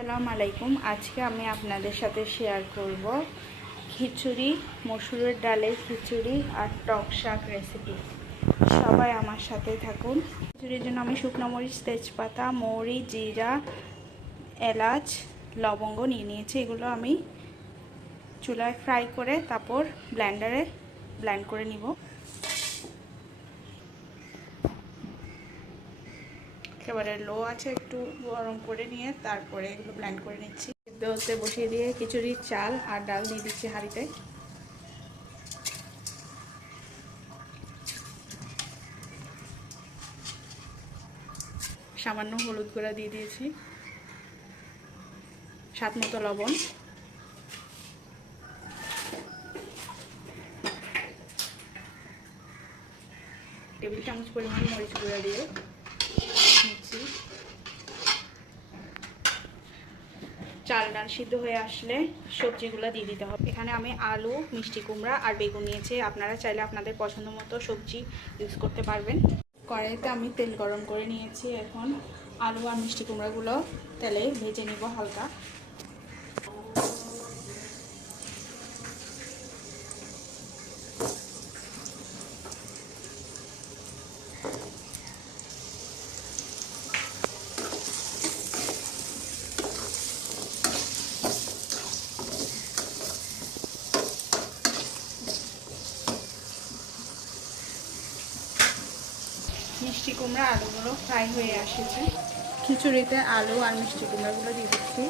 আসসালামু আলাইকুম। আজকে আমি আপনাদের সাথে শেয়ার করব খিচুড়ি, মসুরের ডালের খিচুড়ি আর টক শাক রেসিপি সবাই আমার সাথে থাকুন। খিচুড়ির জন্য আমি শুকনো মরিচ, তেজপাতা, মৌরি, জিরা, এলাচ, লবঙ্গ নিয়ে নিয়েছি। এগুলো আমি চুলায় ফ্রাই করে তারপর ব্ল্যান্ডারে ব্ল্যান্ড করে নিব। একেবারে লো আছে, একটু গরম করে নিয়ে তারপরে এগুলো ব্ল্যান্ড করে নিচ্ছি। সিদ্ধ হতে বসিয়ে দিয়ে খিচুড়ির চাল আর ডাল দিয়ে দিচ্ছি হাঁড়িতে। সামান্য হলুদ গুঁড়া দিয়ে দিয়েছি। স্বাদ মতো লবণ। টেবিল চামচ পরিমাণ মরিচ গুঁড়া দিয়ে নিচ্ছি চাল ডাল সিদ্ধ হয়ে আসলে সবজিগুলো দিয়ে দিতে হবে। এখানে আমি আলু, মিষ্টি কুমড়া আর বেগুন নিয়েছি। আপনারা চাইলে আপনাদের পছন্দ মতো সবজি ইউজ করতে পারবেন। কড়াইতে আমি তেল গরম করে নিয়েছি। এখন আলু আর মিষ্টি কুমড়াগুলো তেলে ভেজে নিব হালকা। মিষ্টি কুমড়া আলুগুলো ফ্রাই হয়ে আসেছে খিচুড়িতে আলু আর মিষ্টি কুমড়াগুলো দিয়ে দিচ্ছি।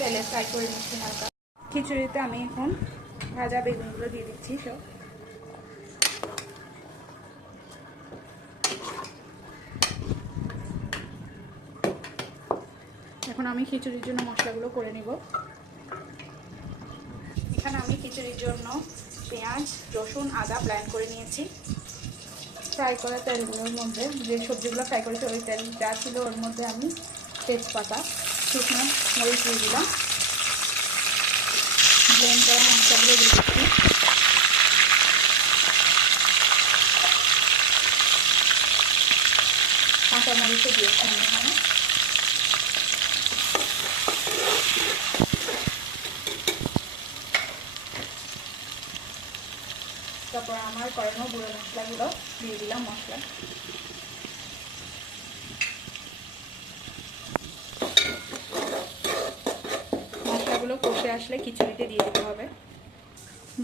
তেলে ফ্রাই করে নিচ্ছি হালকা। খিচুড়িতে আমি এখন ভাজা বেগুনগুলো দিয়ে দিচ্ছি সব। এখন আমি খিচুড়ির জন্য মশলাগুলো করে নিব। এখানে আমি খিচুড়ির জন্য পেঁয়াজ, রসুন, আদা ব্ল্যান্ড করে নিয়েছি। ফ্রাই করা তেলগুলোর মধ্যে, যে সবজিগুলো ফ্রাই করেছি, ওই তেল যা ছিল ওর মধ্যে আমি তেজপাতা শুকনো মরিচ দিয়ে দিলাম। ব্লেন্ড করা মশলাগুলো দিচ্ছি কাঁচা মরিচও দিয়েছি আমি এখানে। তারপর আমার করানো গুঁড়ো মশলাগুলো দিয়ে দিলাম মশলা। আসলে খিচুড়িতে দিয়ে দিতে হবে।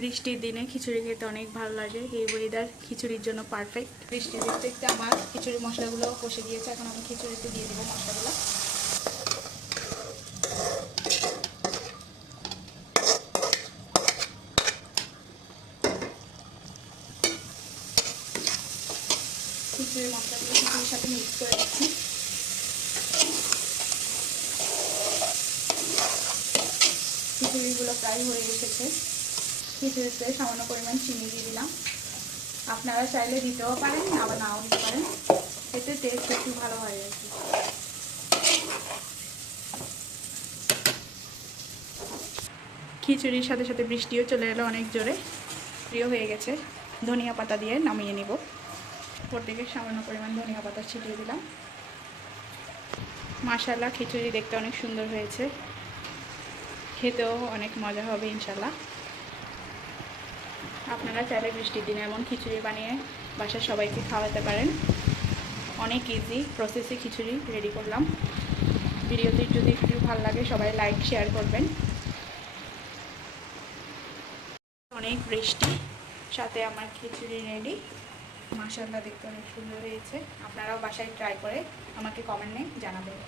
বৃষ্টির দিনে খিচুড়ি খেতে অনেক ভালো লাগে। এই ওয়েদার খিচুড়ির জন্য পারফেক্ট বৃষ্টি দেখতে আমার খিচুড়ি মশলাগুলো কষে দিয়েছে এখন আমি খিচুড়িতে দিয়ে দেবো মশলাগুলো। খিচুড়ি মশলাগুলো খিচুড়ির সাথে মিক্স করে দিচ্ছি খিচুড়িগুলো প্রায় হয়ে এসেছে। খিচুড়িতে সামান্য পরিমাণ চিনি দিয়ে দিলাম। আপনারা চাইলে দিতেও পারেন, আবার নাও দিতে পারেন। এতে টেস্ট একটু ভালো হয় আর কি। খিচুড়ির সাথে সাথে বৃষ্টিও চলে এলো অনেক জোরে। প্রিয় হয়ে গেছে। ধনিয়া পাতা দিয়ে নামিয়ে নিব। থেকে সামান্য পরিমাণ ধনিয়া পাতা ছিটিয়ে দিলাম। মাশাল্লাহ খিচুড়ি দেখতে অনেক সুন্দর হয়েছে। খেতেও অনেক মজা হবে ইনশাল্লাহ আপনারা চাইলে বৃষ্টির দিনে এমন খিচুড়ি বানিয়ে বাসার সবাইকে খাওয়াতে পারেন। অনেক ইজি প্রসেসে খিচুড়ি রেডি করলাম। ভিডিওটি যদি একটু ভালো লাগে, সবাই লাইক শেয়ার করবেন। অনেক বৃষ্টি, সাথে আমার খিচুড়ি রেডি মাসাল্লাহ দেখতে অনেক সুন্দর হয়েছে। আপনারাও বাসায় ট্রাই করে আমাকে কমেন্টে জানাবেন।